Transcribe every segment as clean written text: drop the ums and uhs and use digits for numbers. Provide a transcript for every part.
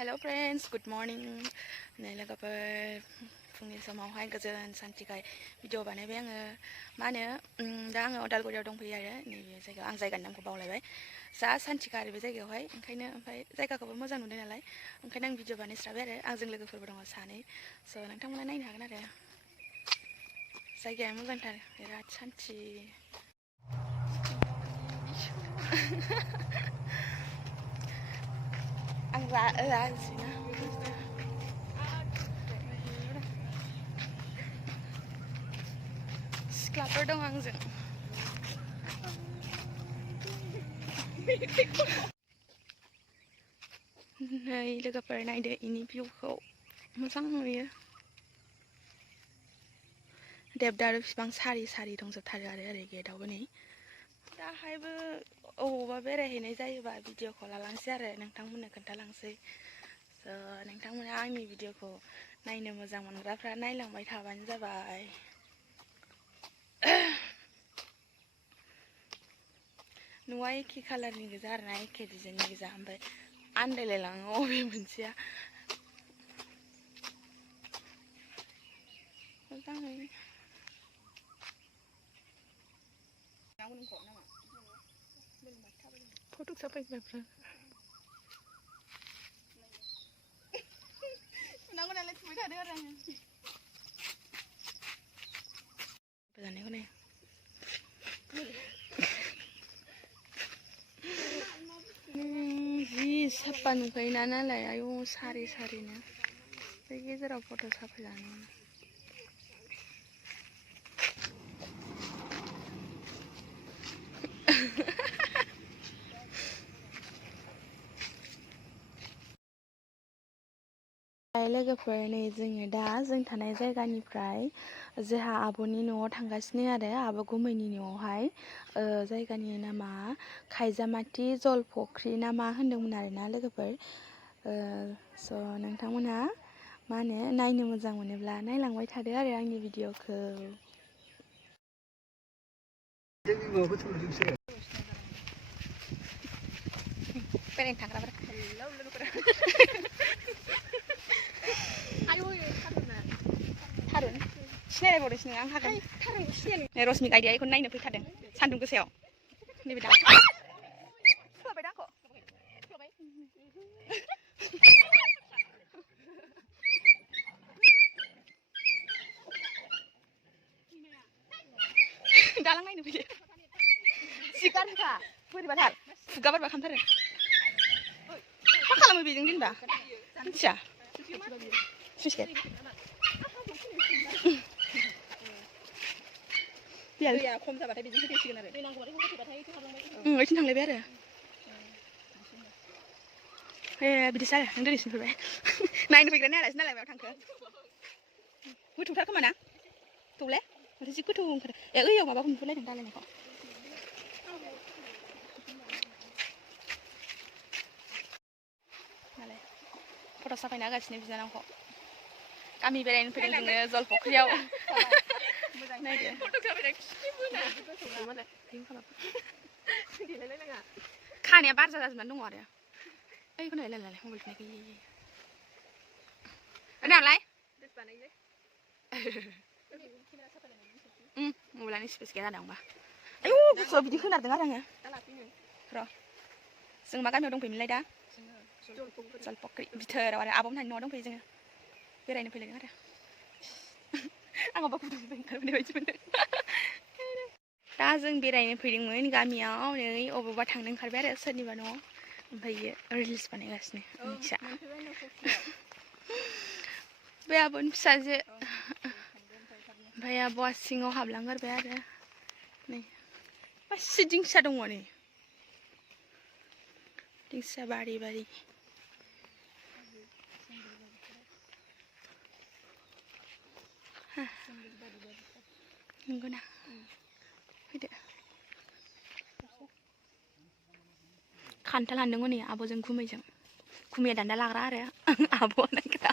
Hello friends, good morning. Này là gặp फुंनि समावहाय गोजोन सान्थिखाय भिडिअ बानायबाय आङो मा होनो दा आङो उदालगुरियाव दंफैयो आरो नैबे जायगायाव आं जायगानि नामखौ बावलायबाय जा सान्थिखा आरो बे जायगायावहाय ओंखायनो ओमफ्राय जायगाखौबो मोजां नुदों नालाय ओंखायनो आं भिडिअ बानायस्राबाय आरो आंजों लोगोफोरबो दङ सानै स' नोंथांमोना नायनो हागोन आरो जायगाया मोजांथार बिराद सान्थि आं राजिना सिख्लाफोर दं आंजों नै लोगोफोर नायदो इनि भिउखौ मोजां नुयो देबदारु बिफां सारि सारि दंजोबथारो आरो ओरै गेटआवबो नै दाहायबो अबावबा बेरायहैनाय जायोबा भिडिअखौ लालांसै आरो नोंथांमोननो खोन्थालांसै स' नोंथांमोना आंनि भिडिअखौ नायनो मोजां मोनग्राफ्रा नायलांबाय थाबानो जाबाय न'आ एखे कालारनि गोजा आरोना एखे डिजाइननि गोजा ओमफ्राय आन्दायलायलाङो अबे मोनसेया मोजाङै फट' साफायग्राफ्रा सुनांगौ नालाय थुबाय थादों आरो आङो गोजाननिखौ नाय जि साफा नुखायोना नालाय आयौ सारि सारिनो बे गेजेराव फट' साफायलानो लोगोफोर नै जोङो दा जों थानाय जायगानिफ्राय जोंहा आब'नि न'आव थांगासिनो आरो आब' गुमैनि न'आवहाय जायगानि नामा खायजामाथि जलफख्रि ना मा होनदोंमोन आरोना लोगोफोर स' नोंथांमोनहा मा होनो नायनो मोजां मोनोब्ला नायलांबाय थादो आरो आंनि भिडिअखौ बेरायनो थांग्राफोरा थारुन सिनायलायबावदोंसो नोङो आं हागोन रसमिक आइडिया बेखौ नायनो फैखादों सान्दुं गोसायाव नैबे दा फोबाय दा आंखौ दालां नायनो फैदो सिगारखा बोरैबाथार खुगा बोरैबा खालामथारो मा खालामो बेजों जेनेबा मिथिया सुइसगेट दैया खम जाबाथाय बेजों होफैसिगोन आरो दै नांगौबाथाय होफैबाथाय थांलांबाय ओइथिं थांलायबाय आरो बिदिसो आरो नों दिनैसिम फैबाय नायनो फैग्रा नायालासिनो नालाय मायाव थांखो गोथौथार खोमा ना थौले माथो जि गोथौ ओंखारो ओइयाव माबाखौ नुफैलायदों दालायनायखौ नालाय फट' साफायना होगासिनो बिनानावखौ गामि बेरायनो फैदों जोङो जलफख्रियाव खानाया बारजा जाजोबनानै दङ आरो ओइखौ नायलाय मबाइल थुनायखौ नालाय मबाइलानो स्पेस गैया जादों आंबा आयौ बुस्थुआ बिदि खोनारदों आरो आङो र' जों मा गामियाव दंफैयोमोनलाय दा जलफख्रि बिथोराव आरो आब'मोनहानि न'आव दंफैयो जोङो बेरायनो फैलायदों आरो आं माबा गुदुंनिफ्राय ओंखारबोनाय बायदि मोनदों दा जों बेरायनो फैदोंमोन गामियाव नै अबावबा थांनो ओंखारबाय आरो सोरनिबा न'आव ओमफ्राय रिल्स बानायगासिनो मिथिया बे आब'नि फिसाजो ओमफ्राय आब'आ सिङाव हाबलांगारबाय आरो नै गासै दिंखिया दङ नै दिंखिया बारि बारि नंगौना फैदो खान्थाल हानदोंमोन नै आब'जों गुमैजों गुमैया दान्दा लाग्रा आरो आब'आ नायग्रा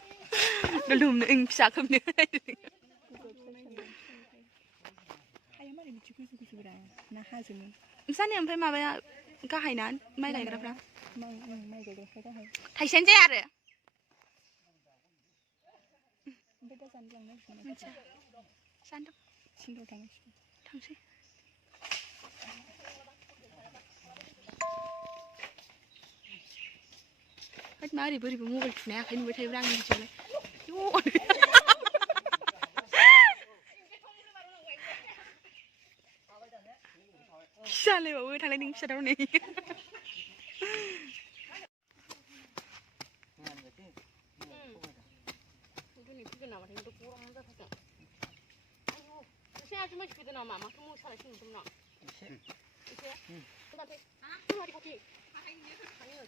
गोलोमनो फिसा खोबनो जानो ओमफ्राय माबाया गाहायना माइ गायग्राफ्रा थाइसेयानो जाया आरो मोनथिया सान दं सिंगाव थांसै मा ओरैबो ओरैबो मबाइल थुनाय आखाइ नुबाय थायोब्रा आंनि बिदियावलाय जालायबावो थांलाय नों फिसा दावनै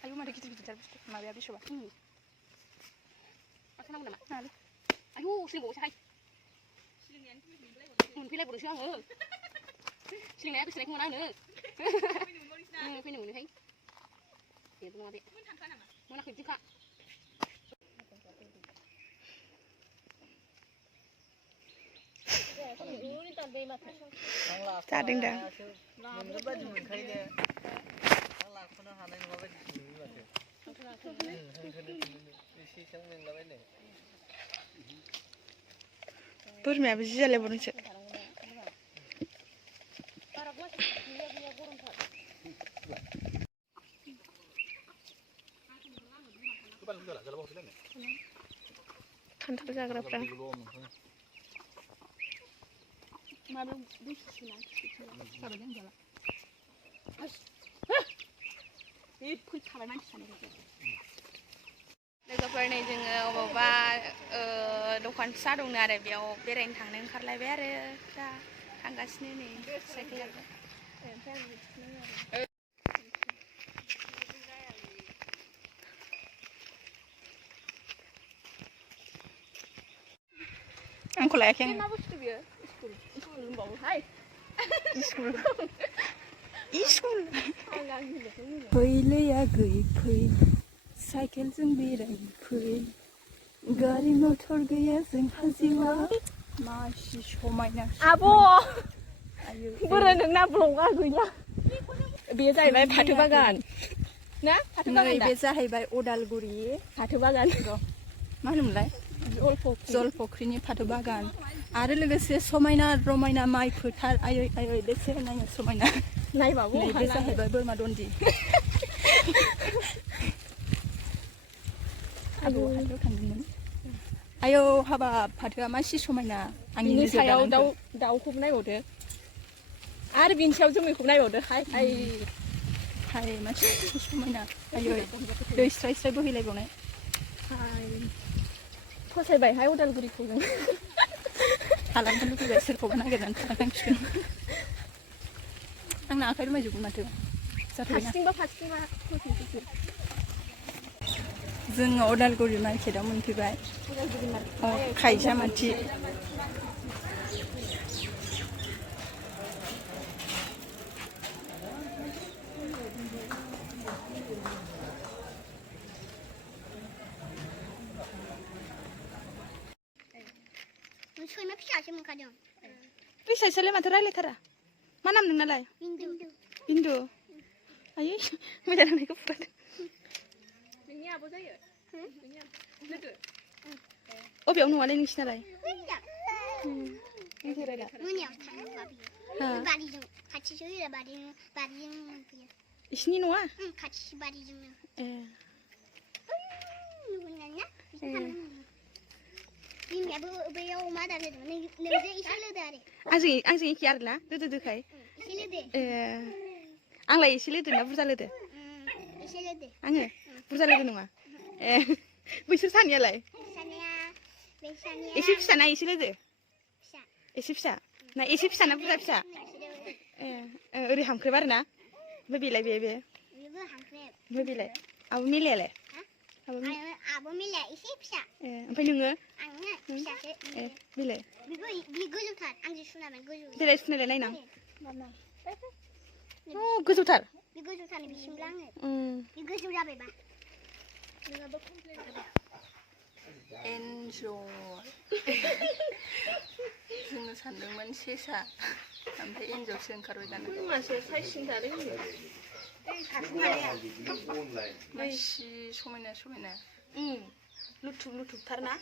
ayo mari गिदिर बुस्थु माबाया बिसबा नांगौ नामा नालाय ayo सिलिंबावोसोहाय मोनफैलायबावदोंसो आङो सिलिंनाया गोसोनायखौ मोना आङो फैनो मोनोहाय जेबो नङा बे मोनाखै बिदिखा जादों दा बोरमायाबो जि जालायबावदोंसो खान्थाल जाग्राफ्रा माबायाव दै सुना जाबाय लोंजाला बे फैखाबाय मानसि सानैखाय लोगोफोर नै जोङो अबावबा दखान फिसा दंनो आरो बेयाव बेरायनो थांनो ओंखारलायबाय आरो दा थांगासिनो नै साइकेल लाबाय आंखौ लायाखै आं मा बुस्थु बियो स्कुल होनबावोहाय स्कुल फैलैया गै फै साइकेलजों बेरायफै गारि मटर गैया जोंहा जिउआ मासि समायना आब' बोरै नोंना ब्लगा गैया बेयो जाहैबाय फाथो बागान ना फाथो बागान बे जाहैबाय उदालगुरि फाथो बागान मा होनोमोनलाय जलफख्रिनि फाथो बागान आरो लोगोसे समायना रमायना माइ फोथार आयै आयै बेसे नायनो समायना नायबाबो बे जाहैबाय बोरमा दन्दि आबौ हाथायाव थांदोंमोन आयौ हाबाब फाथोआ मासि समायना आंनि सायाव दाउखौबो नायबावदो आरो बिनि सायाव जोमैखौबो नायबावदो हाय हाय हाय मासि समायना आयै दै स्राय स्राय बोहैलायबावनाय हाय फसायबायहाय उदालगुरिखौ जों हालामखौ लुबैबाय सोरखौबा नागिरनानै थांनांसिगोन आंना आखाइ रुमायजोबगोन माथो फारसेथिंबा जोङो उदालगुरि मार्केटआव मोनफैबाय खायजामाथि सैमा फिसासो मोनखादों फिसासोलाय माथो रायलायथारा मा नाम नोंनालाय बिन्दु आयै मोजां नायखौ फुरादों नोंनि आब' जायो लोगो अबेयाव न'आलाय नोंसिनालाय मोनायाव थाङोबा बारिजों खाथिसो बारिजों मोनफैयो इसिनि न'आ खाथि बारिजोंनो बिमायाबो बैयाव मा दानदों नोंजों एसे लोदो आरो आंजों एखे आरोना लोदोखाय एसे लोदो आंलाय एसे लोदो ना बुरजा लोदो एसे लोदो आङो बुरजा लोदो नङा बैसोर सानैयालाय एसे फिसा ना एसे लोदो एसे फिसा ना एसे फिसा ना बुरजा फिसा ओरै हांख्रेब आरोना ओमफ्राय बेलाय बे ओमफ्राय बेलाय आब' मिलायालाय आब' मिलाया एसे फिसा ओमफ्राय नोङो फिसासो बेलाय बे गोजौथार आंजों सुनामोन गोजौ बेलाय सुनायलाय नायनां गोजौथार बे गोजौथार बिसिमला आङो बे गोजौ जाबायबा एन्जर जोङो सानदोंमोन सेसा ओमफ्राय एन्जरसो ओंखारबाय दाना मासे साइसिनथारो मासि समायना समायना लुथुबथारना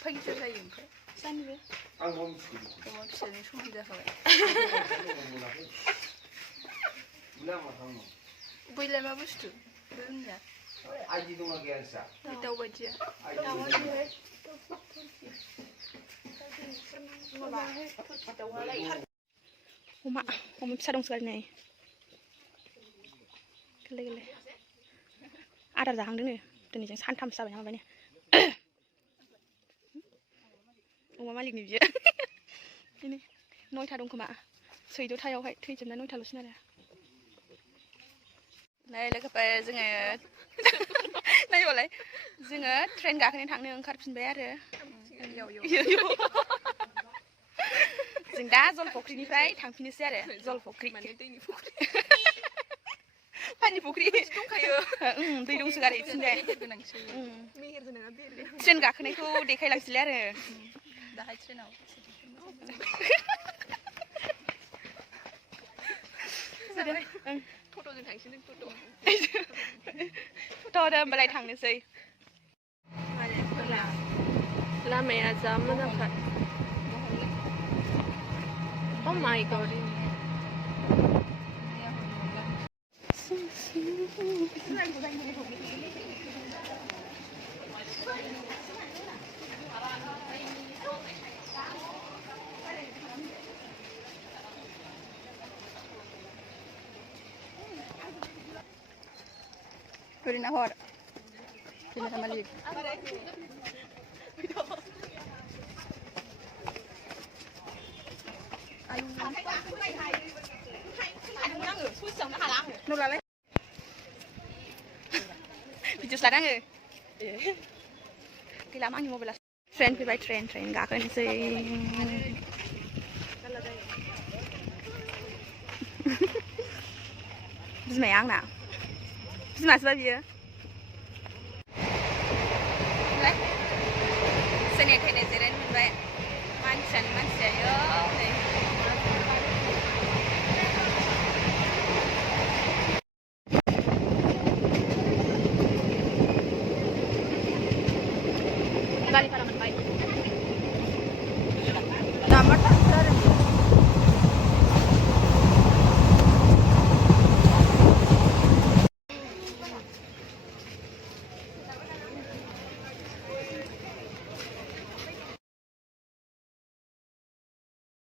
फैसो जायो ओमफ्राय जानोबो आं मिथिगौ अमा फिसाजों समान जाखाबाय बैलाय मा बुस्थु रोंया आइदि दंना गैया नोंस्रा दाउ बायदिया अमा फिसा दंसोगारो नै गोरलै गोरलै आदार जाहांदोंनो दिनै जों सानथामसो जाबाय नामाबायनो अमा मालिकनि बियो बिदिनो 9टा दं खोमा 14टायावहाय थैजोबना 9टाल'सिन आरो नै लोगोफोर जोङो नायबालाय जोङो ट्रेन गाखोनो थांनो ओंखारफिनबाय आरो जों दा जलफख्रिनिफ्राय थांफिनोसै आरो जलफख्रि माने दैनि फुख्रि पानि फुख्रि दंखायो दै दंसोगारो इथिंजाय ट्रेन गाखोनायखौ देखायलांसैलाय आरो दाहाय ट्रेनाव टट'जों थांसै नों टट' होमबालाय थांनोसै लामाया जा मोजांथार Oh my god. Beri nahor. Sini sama Lik. Nolale. Video sedang ke? Gila mana mobil lah. Train by train gak akan sih. Bisma yang nak? Bisma sebab dia. Lek. Seni kene zeren by. Mancan yo.